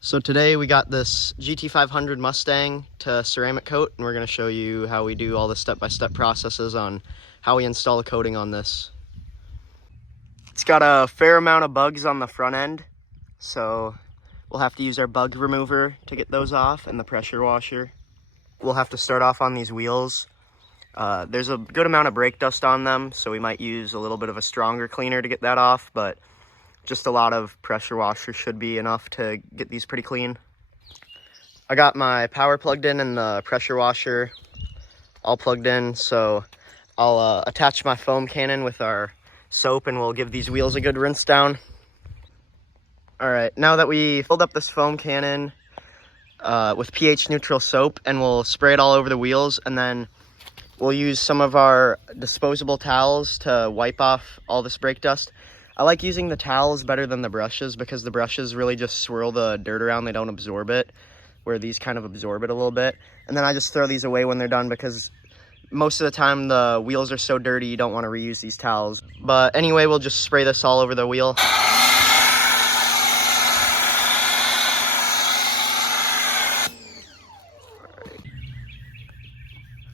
So today we got this GT500 Mustang to ceramic coat, and we're going to show you how we do all the step-by-step processes on how we install a coating on this. It's got a fair amount of bugs on the front end, so we'll have to use our bug remover to get those off and the pressure washer. We'll have to start off on these wheels. There's a good amount of brake dust on them, so we might use a little bit of a stronger cleaner to get that off, but just a lot of pressure washer should be enough to get these pretty clean. I got my power plugged in and the pressure washer all plugged in, so I'll attach my foam cannon with our soap and we'll give these wheels a good rinse down. All right, now that we filled up this foam cannon with pH neutral soap, and we'll spray it all over the wheels, and then we'll use some of our disposable towels to wipe off all this brake dust. I like using the towels better than the brushes because the brushes really just swirl the dirt around, they don't absorb it, where these kind of absorb it a little bit. And then I just throw these away when they're done because most of the time the wheels are so dirty you don't want to reuse these towels. But anyway, we'll just spray this all over the wheel.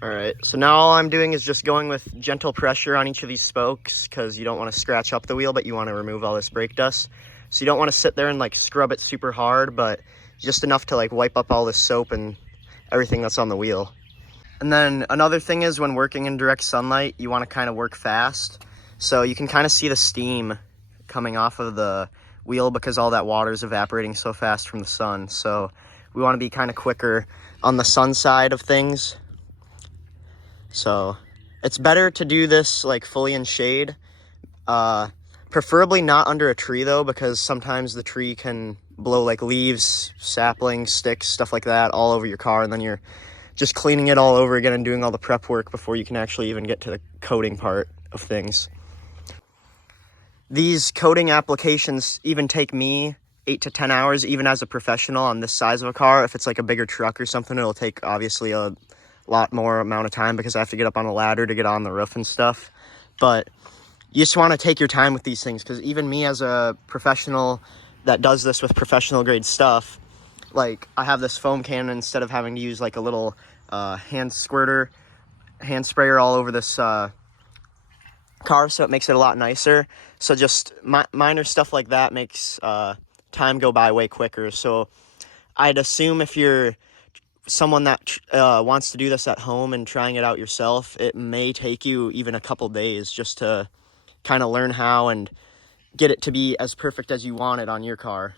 Alright, so now all I'm doing is just going with gentle pressure on each of these spokes because you don't want to scratch up the wheel, but you want to remove all this brake dust. So you don't want to sit there and like scrub it super hard, but just enough to like wipe up all this soap and everything that's on the wheel. And then another thing is when working in direct sunlight, you want to kind of work fast. So you can kind of see the steam coming off of the wheel because all that water is evaporating so fast from the sun. So we want to be kind of quicker on the sun side of things. So it's better to do this like fully in shade, preferably not under a tree though, because sometimes the tree can blow like leaves, saplings, sticks, stuff like that all over your car, and then you're just cleaning it all over again and doing all the prep work before you can actually even get to the coating part of things. These coating applications even take me 8 to 10 hours, even as a professional on this size of a car. If it's like a bigger truck or something, it'll take obviously a lot more amount of time because I have to get up on a ladder to get on the roof and stuff. But you just want to take your time with these things because even me as a professional that does this with professional grade stuff, like I have this foam cannon instead of having to use like a little hand sprayer all over this car, so it makes it a lot nicer. So just minor stuff like that makes time go by way quicker. So I'd assume if you're someone that wants to do this at home and trying it out yourself, it may take you even a couple days just to kind of learn how and get it to be as perfect as you want it on your car.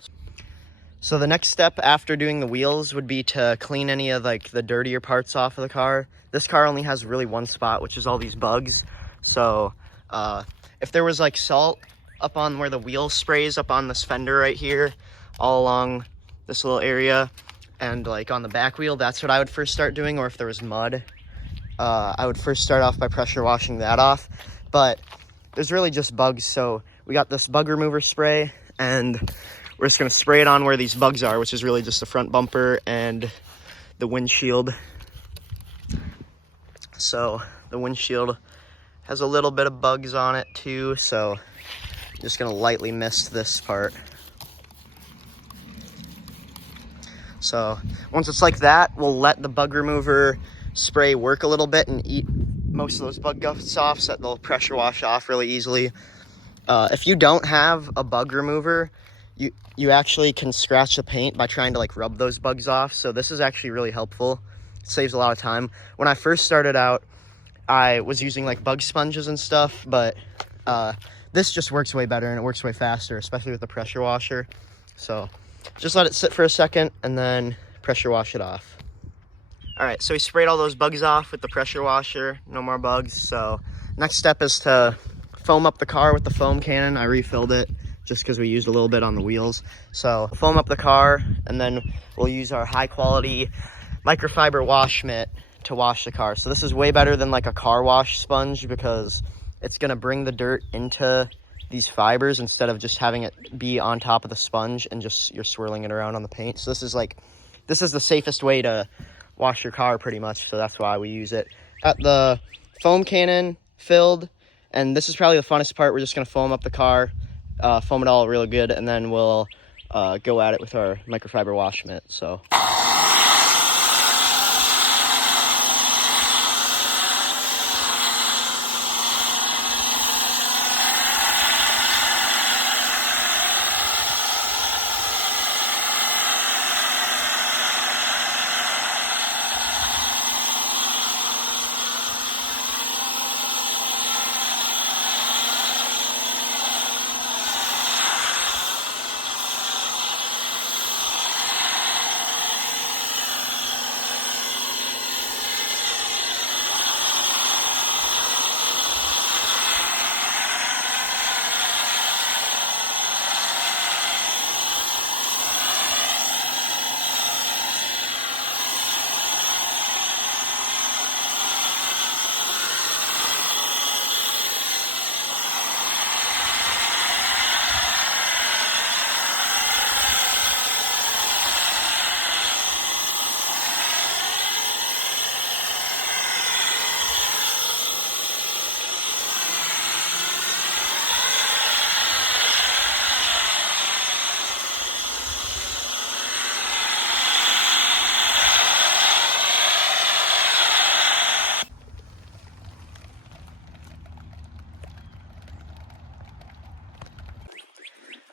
So the next step after doing the wheels would be to clean any of like the dirtier parts off of the car. This car only has really one spot, which is all these bugs. So if there was like salt up on where the wheel sprays, up on this fender right here, all along this little area, and like on the back wheel, that's what I would first start doing. Or if there was mud, I would first start off by pressure washing that off. But there's really just bugs, so we got this bug remover spray, and we're just going to spray it on where these bugs are, which is really just the front bumper and the windshield. So the windshield has a little bit of bugs on it too, so I'm just going to lightly mist this part. So once it's like that, we'll let the bug remover spray work a little bit and eat most of those bug guts off so that they'll pressure wash off really easily. If you don't have a bug remover, you actually can scratch the paint by trying to like rub those bugs off. So this is actually really helpful. It saves a lot of time. When I first started out, I was using like bug sponges and stuff, but this just works way better and it works way faster, especially with the pressure washer. So just let it sit for a second and then pressure wash it off. All right, so we sprayed all those bugs off with the pressure washer, no more bugs. So next step is to foam up the car with the foam cannon. I refilled it just because we used a little bit on the wheels. So foam up the car, and then we'll use our high quality microfiber wash mitt to wash the car. So this is way better than like a car wash sponge because it's gonna bring the dirt into these fibers instead of just having it be on top of the sponge and just you're swirling it around on the paint. So this is the safest way to wash your car pretty much, so that's why we use it. Got the foam cannon filled, and this is probably the funnest part. We're just gonna foam up the car, foam it all really good, and then we'll go at it with our microfiber wash mitt. So.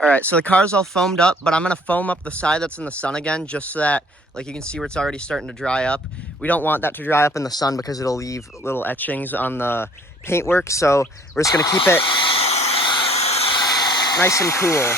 All right, so the car's all foamed up, but I'm gonna foam up the side that's in the sun again, just so that, like, you can see where it's already starting to dry up. We don't want that to dry up in the sun because it'll leave little etchings on the paintwork, so we're just gonna keep it nice and cool.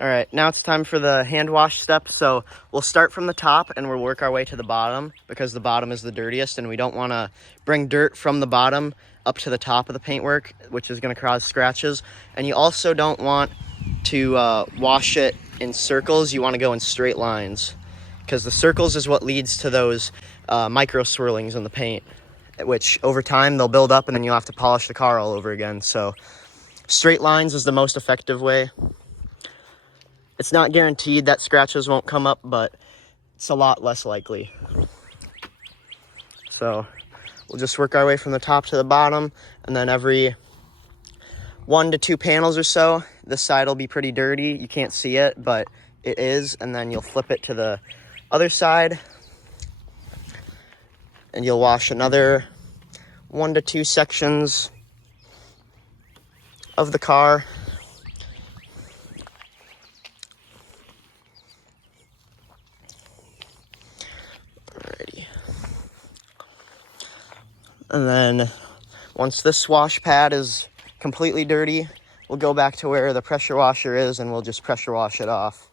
All right, now it's time for the hand wash step. So we'll start from the top and we'll work our way to the bottom because the bottom is the dirtiest and we don't want to bring dirt from the bottom up to the top of the paintwork, which is going to cause scratches. And you also don't want to wash it in circles. You want to go in straight lines because the circles is what leads to those micro swirlings in the paint, which over time they'll build up and then you'll have to polish the car all over again. So straight lines is the most effective way. It's not guaranteed that scratches won't come up, but it's a lot less likely. So we'll just work our way from the top to the bottom, and then every 1 to 2 panels or so, this side will be pretty dirty. You can't see it, but it is, and then you'll flip it to the other side, and you'll wash another 1 to 2 sections of the car. And then once this wash pad is completely dirty, we'll go back to where the pressure washer is and we'll just pressure wash it off.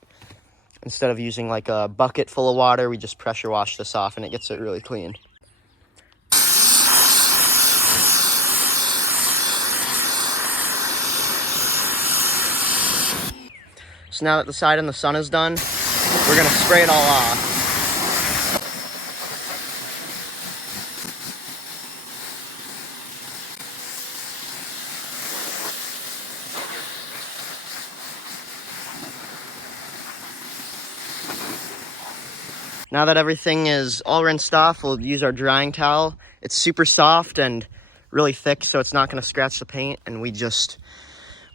Instead of using like a bucket full of water, we just pressure wash this off and it gets it really clean. So now that the side in the sun is done, we're gonna spray it all off. Now that everything is all rinsed off, we'll use our drying towel. It's super soft and really thick, so it's not going to scratch the paint, and we just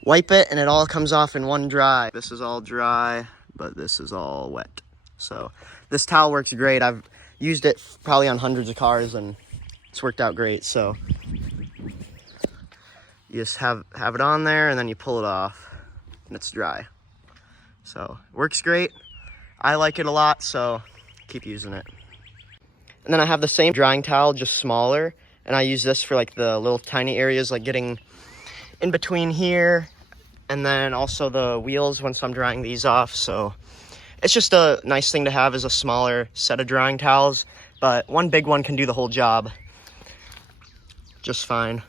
wipe it, and it all comes off in one dry. This is all dry, but this is all wet. So this towel works great. I've used it probably on hundreds of cars, and it's worked out great. So you just have it on there, and then you pull it off, and it's dry. So it works great. I like it a lot, so keep using it. And then I have the same drying towel, just smaller, and I use this for like the little tiny areas, like getting in between here and then also the wheels once I'm drying these off. So it's just a nice thing to have, is a smaller set of drying towels, but one big one can do the whole job just fine.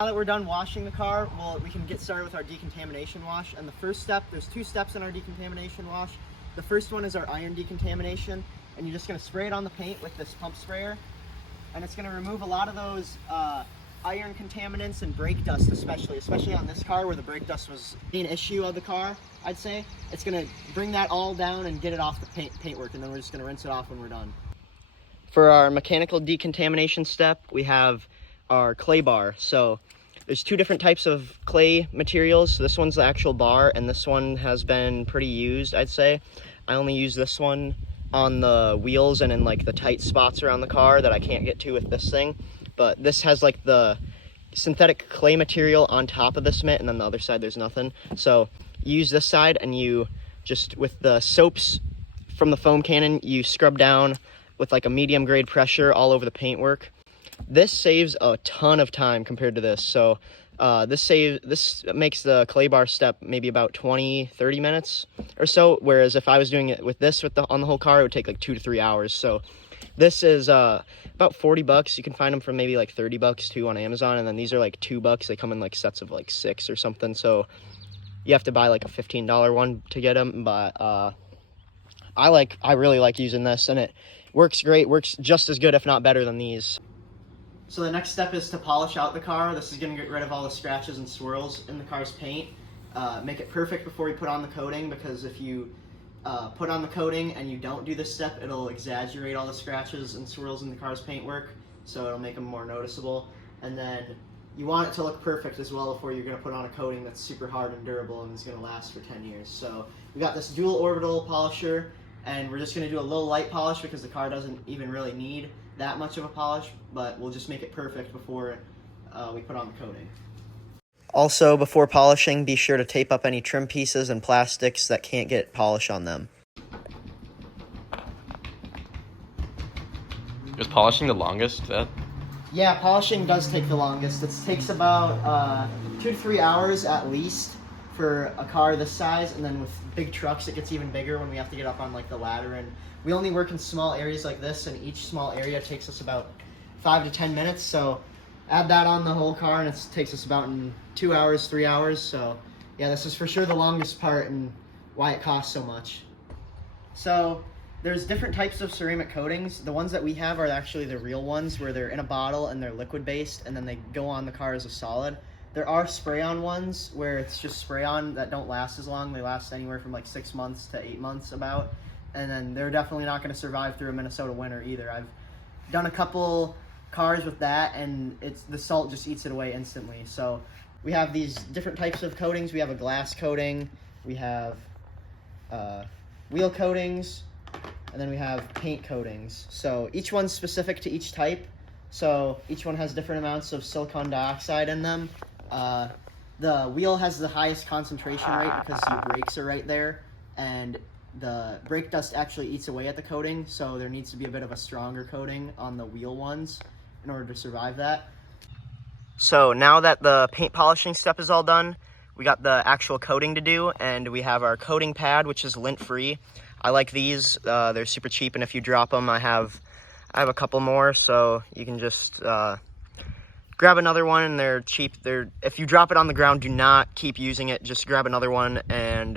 Now that we're done washing the car, we can get started with our decontamination wash. And the first step, there's 2 steps in our decontamination wash. The first one is our iron decontamination, and you're just going to spray it on the paint with this pump sprayer, and it's going to remove a lot of those iron contaminants and brake dust, especially on this car where the brake dust was the main issue of the car. I'd say it's going to bring that all down and get it off the paintwork, and then we're just going to rinse it off when we're done. For our mechanical decontamination step, we have our clay bar. So there's two different types of clay materials. This one's the actual bar, and this one has been pretty used, I'd say. I only use this one on the wheels and in like the tight spots around the car that I can't get to with this thing. But this has like the synthetic clay material on top of this mitt, and then the other side there's nothing. So you use this side, and you just, with the soaps from the foam cannon, you scrub down with like a medium grade pressure all over the paintwork. This saves a ton of time compared to this. So this makes the clay bar step maybe about 20-30 minutes or so, whereas if I was doing it with this on the whole car, it would take like 2 to 3 hours. So this is about 40 bucks. You can find them for maybe like 30 bucks too on Amazon, and then these are like $2. They come in like sets of like 6 or something, so you have to buy like a $15 one to get them. But I really like using this, and it works great, works just as good if not better than these. So the next step is to polish out the car. This is going to get rid of all the scratches and swirls in the car's paint. Make it perfect before you put on the coating, because if you put on the coating and you don't do this step, it'll exaggerate all the scratches and swirls in the car's paintwork, so it'll make them more noticeable. And then you want it to look perfect as well before you're going to put on a coating that's super hard and durable and is going to last for 10 years. So we got this dual orbital polisher, and we're just going to do a little light polish because the car doesn't even really need that much of a polish, but we'll just make it perfect before we put on the coating. Also, before polishing, be sure to tape up any trim pieces and plastics that can't get polish on them. Is polishing the longest, Ed? Yeah, polishing does take the longest. It takes about 2 to 3 hours at least for a car this size, and then with big trucks it gets even bigger when we have to get up on like the ladder, and we only work in small areas like this, and each small area takes us about 5 to 10 minutes, so add that on the whole car and it takes us about 2 hours, 3 hours. So yeah, this is for sure the longest part and why it costs so much. So there's different types of ceramic coatings. The ones that we have are actually the real ones, where they're in a bottle and they're liquid based and then they go on the car as a solid. There are spray-on ones where it's just spray-on that don't last as long. They last anywhere from like 6 months to 8 months about. And then they're definitely not going to survive through a Minnesota winter either. I've done a couple cars with that, and the salt just eats it away instantly. So we have these different types of coatings. We have a glass coating, we have wheel coatings, and then we have paint coatings. So each one's specific to each type. So each one has different amounts of silicon dioxide in them. The wheel has the highest concentration rate because your brakes are right there, and the brake dust actually eats away at the coating, so there needs to be a bit of a stronger coating on the wheel ones in order to survive that. So now that the paint polishing step is all done, we got the actual coating to do, and we have our coating pad, which is lint-free. I like these. They're super cheap, and if you drop them, I have a couple more, so you can just grab another one, and they're cheap. If you drop it on the ground, do not keep using it. Just grab another one and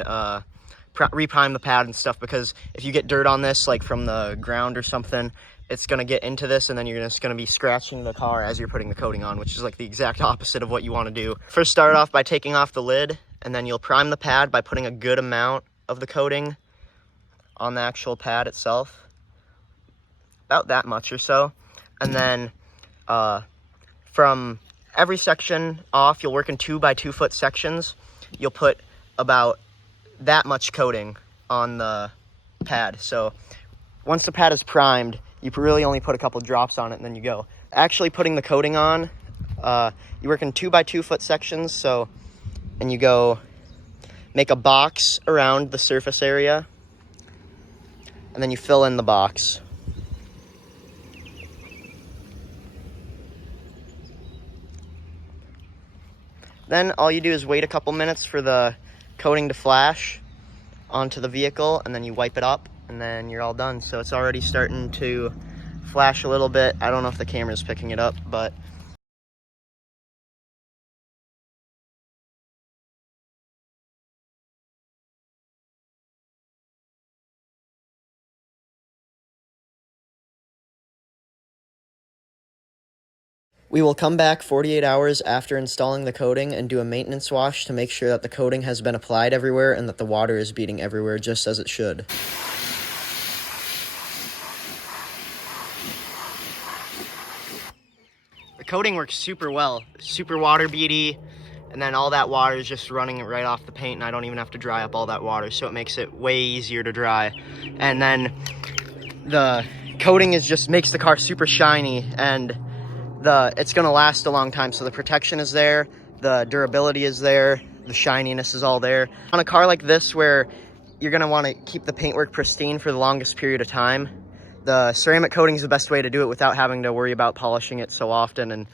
reprime the pad and stuff, because if you get dirt on this, like from the ground or something, it's going to get into this, and then you're just going to be scratching the car as you're putting the coating on, which is like the exact opposite of what you want to do. First, start off by taking off the lid, and then you'll prime the pad by putting a good amount of the coating on the actual pad itself, about that much or so. And then from every section off, you'll work in 2 by 2 foot sections. You'll put about that much coating on the pad. So once the pad is primed, you really only put a couple drops on it, and then you go. Actually putting the coating on, you work in 2 by 2 foot sections, and you go make a box around the surface area, and then you fill in the box. Then all you do is wait a couple minutes for the coating to flash onto the vehicle, and then you wipe it up, and then you're all done. So it's already starting to flash a little bit. I don't know if the camera's picking it up, but we will come back 48 hours after installing the coating and do a maintenance wash to make sure that the coating has been applied everywhere and that the water is beating everywhere just as it should. coating works super well, super water beady, and then all that water is just running right off the paint, and I don't even have to dry up all that water, so it makes it way easier to dry. And then the coating just makes the car super shiny, and it's gonna last a long time. So the protection is there, the durability is there, the shininess is all there. On a car like this where you're gonna wanna keep the paintwork pristine for the longest period of time, the ceramic coating is the best way to do it without having to worry about polishing it so often and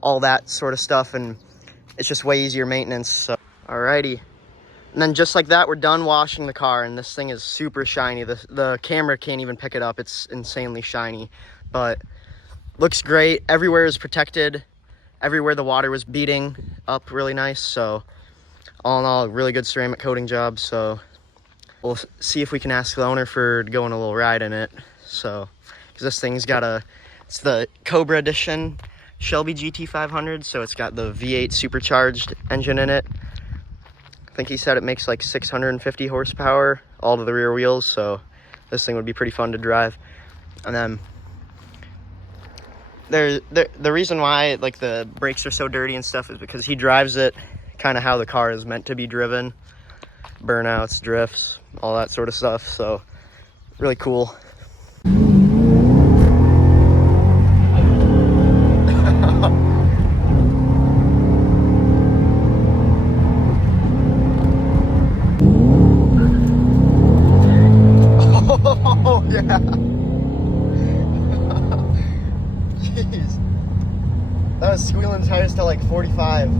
all that sort of stuff, and it's just way easier maintenance. So, alrighty. And then just like that, we're done washing the car, and this thing is super shiny. The camera can't even pick it up. It's insanely shiny, but looks great. Everywhere is protected. Everywhere the water was beating up really nice. So all in all, a really good ceramic coating job. So we'll see if we can ask the owner for to go on a little ride in it. So, because this thing's got it's the Cobra Edition Shelby GT500, so it's got the V8 supercharged engine in it. I think he said it makes like 650 horsepower, all to the rear wheels, so this thing would be pretty fun to drive. And then the reason why like the brakes are so dirty and stuff is because he drives it kind of how the car is meant to be driven. Burnouts, drifts, all that sort of stuff, so really cool. Oh, yeah. Jeez. That was squealing tires to like 45. Oh,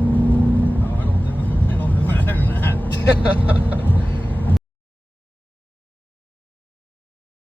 I don't do better than that.